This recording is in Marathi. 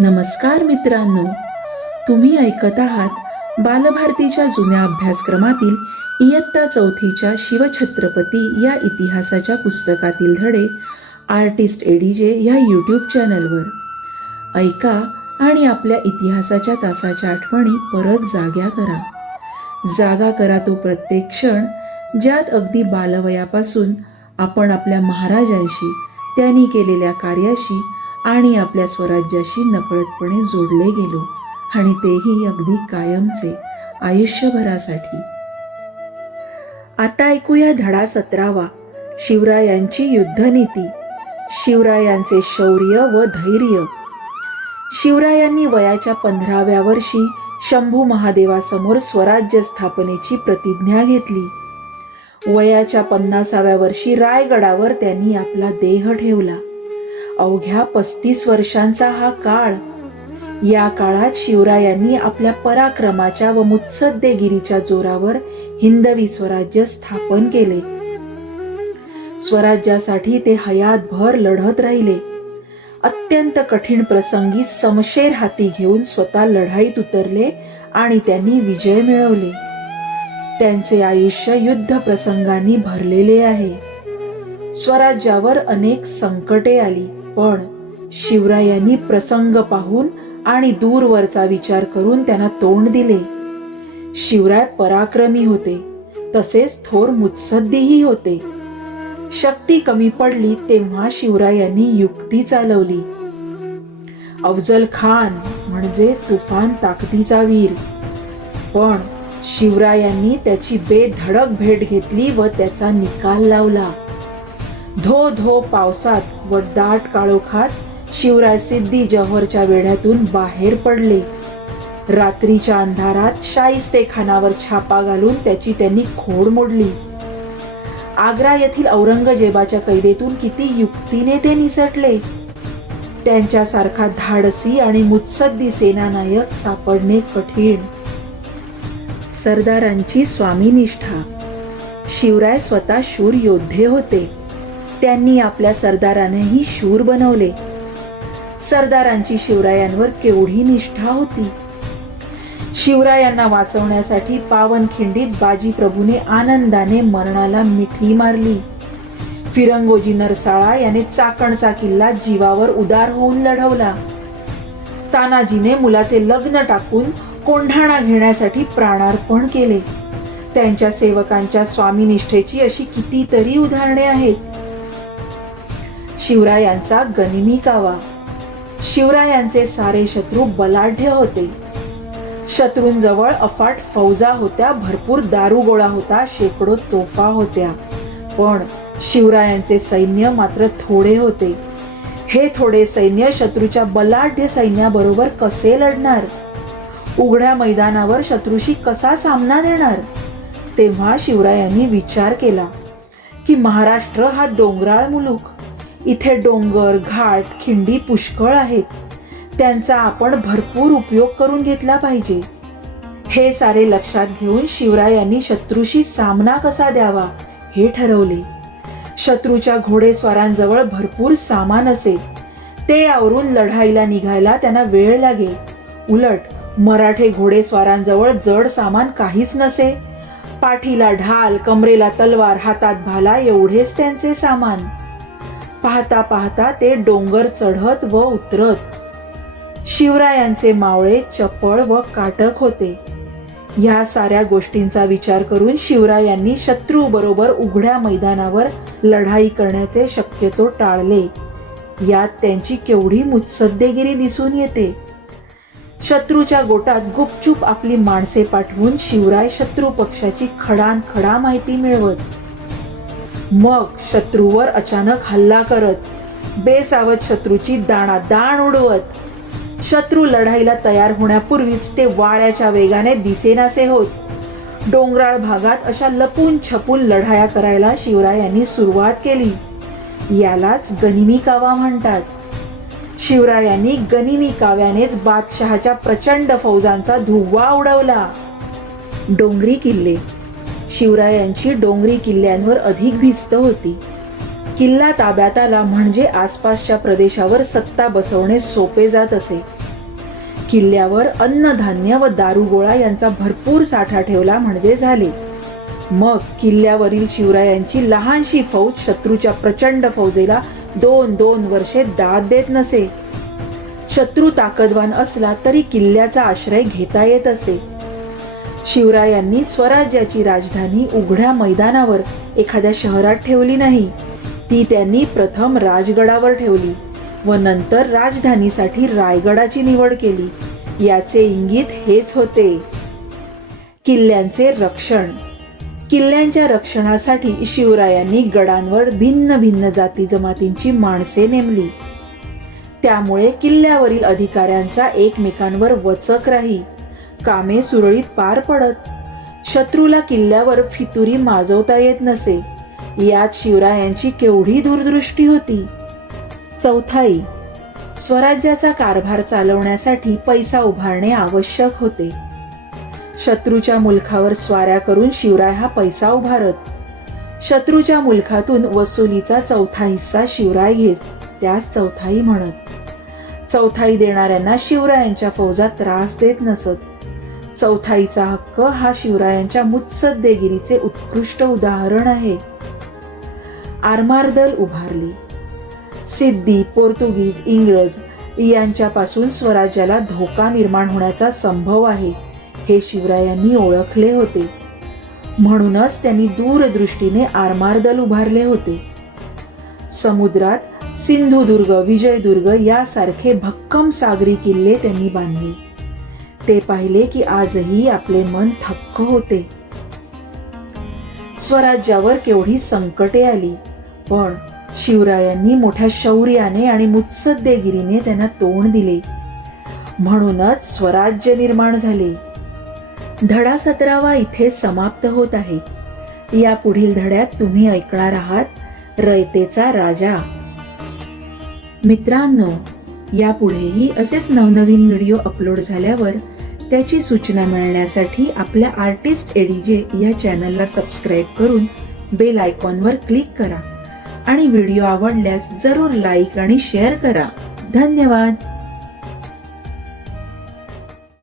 नमस्कार मित्रांनो, तुम्ही ऐकत आहात बालभारतीच्या जुन्या अभ्यासक्रमातील इयत्ता चौथीच्या शिवछत्रपती या इतिहासाच्या पुस्तकातील धडे आर्टिस्ट एडीजे ह्या यूट्यूब चॅनलवर. ऐका आणि आपल्या इतिहासाच्या तासाच्या आठवणी परत जाग्या करा. जागा करा तो प्रत्येक क्षण ज्यात अगदी बालवयापासून आपण आपल्या महाराजांशी, त्यांनी केलेल्या कार्याशी आणि आपल्या स्वराज्याशी नकळतपणे जोडले गेलो, आणि तेही अगदी कायमचे, आयुष्यभरासाठी. आता ऐकूया धडा 17वा, शिवरायांची युद्धनीती, शिवरायांचे शौर्य व धैर्य. शिवरायांनी वयाच्या 15व्या वर्षी शंभू महादेवासमोर स्वराज्य स्थापनेची प्रतिज्ञा घेतली. वयाच्या 50व्या वर्षी रायगडावर त्यांनी आपला देह ठेवला. अवघ्या 35 वर्षांचा हा काळ. या काळात शिवरायांनी आपल्या पराक्रमाच्या व मुत्सद्देगिरीच्या जोरावर हिंदवी स्वराज्य स्थापन केले. स्वराज्यासाठी ते हयातभर लढत राहिले. अत्यंत कठीण प्रसंगी समशेर हाती घेऊन स्वतः लढाईत उतरले आणि त्यांनी विजय मिळवले. त्यांचे आयुष्य युद्ध प्रसंगांनी भरलेले आहे. स्वराज्यावर अनेक संकटे आली, पण शिवरायांनी प्रसंग पाहून आणि दूरवरचा विचार करून त्यांना तोंड दिले. शिवराय पराक्रमी होते, तसेच थोर मुत्सद्दीही होते. शक्ती कमी पडली तेव्हा शिवरायांनी युक्ती चालवली. अफजल खान म्हणजे तुफान ताकदीचा वीर, पण शिवरायांनी त्याची बेधडक भेट घेतली व त्याचा निकाल लावला. धो धो पावसात व दाट काळोखात शिवराय सिद्दी जव्हरच्या वेढ्यातून बाहेर पडले. रात्रीच्या अंधारात शाहिस्तेखानावर छापा घालून त्याची त्यांनी खोड मोडली. आग्रा येथील औरंगजेबाच्या कैदेतून किती युक्तीने ते निसटले. त्यांच्यासारखा धाडसी आणि मुत्सद्दी सेनानायक सापडणे कठीण. सरदारांची स्वामीनिष्ठा. शिवराय स्वतः शूर योद्धे होते. त्यांनी आपल्या सरदारांनाही शूर बनवले. सरदारांची शिवरायांवर केवढी निष्ठा होती. शिवरायांना वाचवण्यासाठी पावनखिंडीत बाजीप्रभूने आनंदाने मरणाला मिठी मारली. फिरंगोजी नरसाळा याने चाकणचा किल्ला जीवावर उदार होऊन लढवला. तानाजीने मुलाचे लग्न टाकून कोंढाणा घेण्यासाठी प्राणार्पण केले. त्यांच्या सेवकांच्या स्वामीनिष्ठेची अशी कितीतरी उदाहरणे आहेत. शिवरायांचा गनिमी कावा. शिवरायांचे सारे शत्रू बलाढ्य होते. शत्रूंजवळ अफाट फौजा होत्या, भरपूर दारुगोळा होता, शेकडो तोफा होत्या. पण शिवरायांचे सैन्य मात्र थोडे होते. हे थोडे सैन्य शत्रूच्या बलाढ्य सैन्याबरोबर कसे लढणार? उघड्या मैदानावर शत्रूशी कसा सामना देणार? तेव्हा शिवरायांनी विचार केला की महाराष्ट्र हा डोंगराळ मुलूक. इथे डोंगर, घाट, खिंडी पुष्कळ आहेत. त्यांचा आपण भरपूर उपयोग करून घेतला पाहिजे. हे सारे लक्षात घेऊन शिवरायांनी शत्रूशी सामना कसा द्यावा हे ठरवले. शत्रूच्या घोडेस्वारांजवळ भरपूर सामान असे. ते आवरून लढाईला निघायला त्यांना वेळ लागे. उलट मराठे घोडेस्वारांजवळ जड सामान काहीच नसे. पाठीला ढाल, कमरेला तलवार, हातात भाला एवढेच त्यांचे सामान. पाहता पाहता ते डोंगर चढत व उतरत. शिवरायांचे मावळे चपळ व काटक होते. या साऱ्या गोष्टींचा विचार करून शिवरायांनी शत्रू बरोबर उघड्या मैदानावर लढाई करण्याचे शक्यतो टाळले. यात त्यांची केवढी मुत्सद्देगिरी दिसून येते. शत्रूच्या गोटात गुपचूप आपली माणसे पाठवून शिवराय शत्रू पक्षाची खडानखडा माहिती मिळवत. मग शत्रूवर अचानक हल्ला करत, बेसावत शत्रूची दाणादाण उडवत. शत्रू लढाईला तयार होण्यापूर्वीच ते वाऱ्याच्या वेगाने दिसेनासे होत. डोंगराळ भागात अशा लपून छपून लढाया करायला शिवरायांनी सुरुवात केली. यालाच गनिमी कावा म्हणतात. शिवरायांनी गनिमी काव्यानेच बादशहाच्या प्रचंड फौजांचा धुव्वा उडवला. डोंगरी किल्ले. शिवरायांची डोंगरी किल्ल्यांवर अधिक भिस्त होती. किल्ला ताब्यात आला म्हणजे आसपासच्या प्रदेशावर सत्ता बसवणे सोपे जात असे. किल्ल्यावर अन्नधान्य व दारुगोळा यांचा भरपूर साठा ठेवला म्हणजे झाले. मग किल्ल्यावरील शिवरायांची लहानशी फौज शत्रूच्या प्रचंड फौजेला 2-2 वर्षे दाद देत नसे. शत्रू ताकदवान असला तरी किल्ल्याचा आश्रय घेता येत असे. शिवरायांनी स्वराज्याची राजधानी उघड्या मैदानावर एखाद्या शहरात ठेवली नाही. ती त्यांनी प्रथम राजगडावर ठेवली व नंतर राजधानीसाठी रायगडाची निवड केली. याचे इंगित हेच होते. किल्ल्यांचे रक्षण. किल्ल्यांच्या रक्षणासाठी शिवरायांनी गडांवर भिन्न भिन्न जाती जमातींची माणसे नेमली. त्यामुळे किल्ल्यावरील अधिकाऱ्यांचा एकमेकांवर वचक राही. कामे सुरळीत पार पडत. शत्रूला किल्ल्यावर फितुरी माजवता येत नसे. यात शिवरायांची केवढी दूरदृष्टी होती. चौथाई. स्वराज्याचा कारभार चालवण्यासाठी पैसा उभारणे आवश्यक होते. शत्रूच्या मुलखावर स्वाऱ्या करून शिवराय हा पैसा उभारत. शत्रूच्या मुलखातून वसुलीचा चौथा हिस्सा शिवराय घेत. त्यास चौथाई म्हणत. चौथाई देणाऱ्यांना शिवरायांच्या फौजा त्रास देत नसत. चौथाईचा हक्क हा शिवरायांच्या मुत्सद्देगिरीचे उत्कृष्ट उदाहरण आहे. आरमार दल उभारली. सिद्धी, पोर्तुगीज, इंग्रज यांच्यापासून स्वराज्याला धोका निर्माण होण्याचा संभव आहे हे शिवरायांनी ओळखले होते. म्हणूनच त्यांनी दूरदृष्टीने आरमार दल उभारले होते. समुद्रात सिंधुदुर्ग, विजयदुर्ग यासारखे भक्कम सागरी किल्ले त्यांनी बांधले. ते पाहिले की आजही आपले मन थक्क होते. स्वराज्यावर केवढी संकटे आली, पण शिवरायांनी मोठ्या शौर्याने आणि मुत्सद्देगिरीने त्यांना तोंड दिले. म्हणूनच स्वराज्य निर्माण झाले. धडा 17वा इथे समाप्त होत आहे. या पुढील धड्यात तुम्ही ऐकणार आहात रयतेचा राजा. मित्रांनो, यापुढेही असेच नवनवीन व्हिडिओ अपलोड झाल्यावर त्याची सूचना मिळण्यासाठी आपल्या आर्टिस्ट एडीजे या चॅनलला सबस्क्राईब करून बेल आयकॉनवर क्लिक करा आणि व्हिडिओ आवडल्यास जरूर लाईक आणि शेअर करा. धन्यवाद.